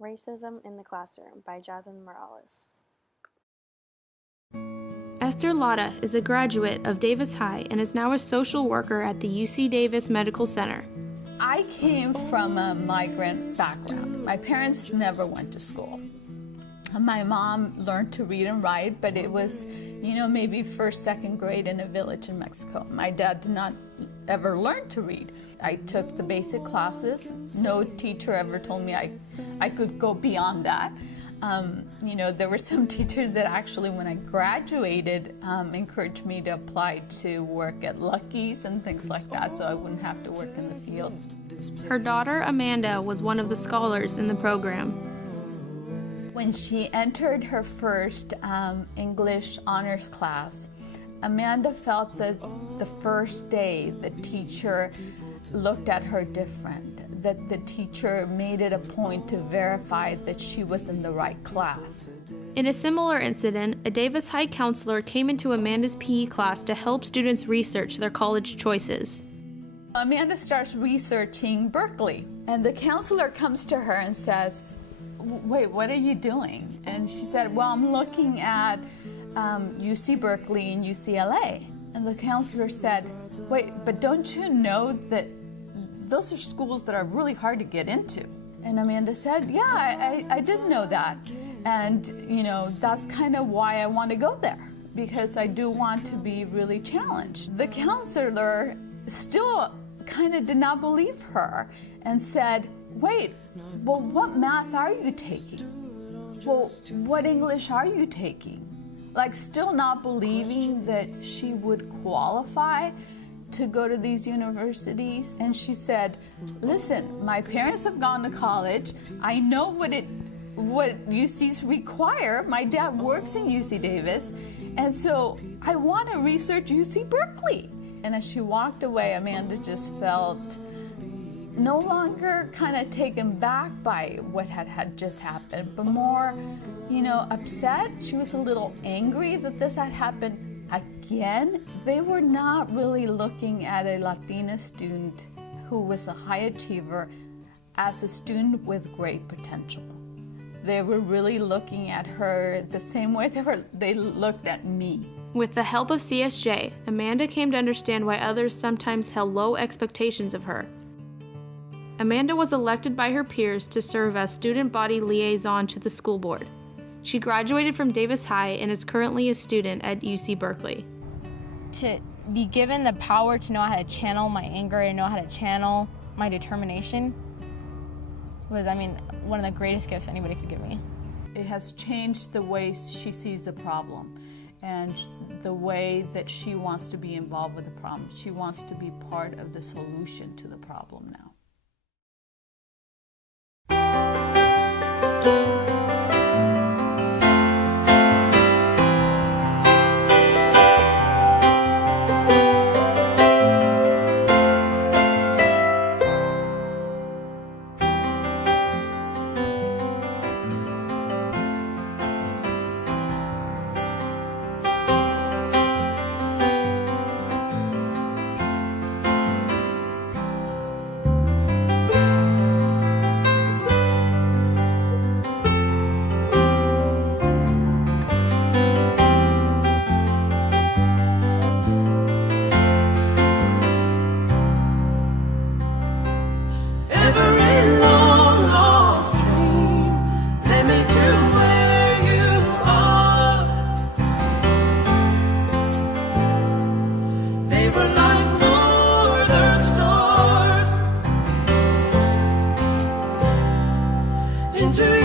Racism in the Classroom by Jasmine Morales. Esther Lotta is a graduate of Davis High and is now a social worker at the UC Davis Medical Center. I came from a migrant background. My parents never went to school. My mom learned to read and write, but it was, maybe first, second grade in a village in Mexico. My dad did not ever learn to read. I took the basic classes. No teacher ever told me I could go beyond that. There were some teachers that actually, when I graduated, encouraged me to apply to work at Lucky's and things like that, so I wouldn't have to work in the field. Her daughter, Amanda, was one of the scholars in the program. When she entered her first English honors class, Amanda felt that the first day the teacher looked at her different, that the teacher made it a point to verify that she was in the right class. In a similar incident, a Davis High counselor came into Amanda's PE class to help students research their college choices. Amanda starts researching Berkeley, and the counselor comes to her and says, "Wait, what are you doing?" And she said, "Well, I'm looking at UC Berkeley and UCLA." And the counselor said, "Wait, but don't you know that those are schools that are really hard to get into?" And Amanda said, "Yeah, I did know that. And, that's kind of why I want to go there, because I do want to be really challenged." The counselor still kind of did not believe her and said, "Wait, well, what math are you taking? Well, what English are you taking?" Still not believing that she would qualify to go to these universities. And she said, "Listen, my parents have gone to college. I know what UCs require. My dad works in UC Davis, and so I want to research UC Berkeley." And as she walked away, Amanda just felt no longer kind of taken back by what had just happened, but more, upset. She was a little angry that this had happened again. They were not really looking at a Latina student who was a high achiever as a student with great potential. They were really looking at her the same way they looked at me. With the help of CSJ, Amanda came to understand why others sometimes held low expectations of her. Amanda was elected by her peers to serve as student body liaison to the school board. She graduated from Davis High and is currently a student at UC Berkeley. To be given the power to know how to channel my anger and know how to channel my determination was, one of the greatest gifts anybody could give me. It has changed the way she sees the problem and the way that she wants to be involved with the problem. She wants to be part of the solution to the problem now. Into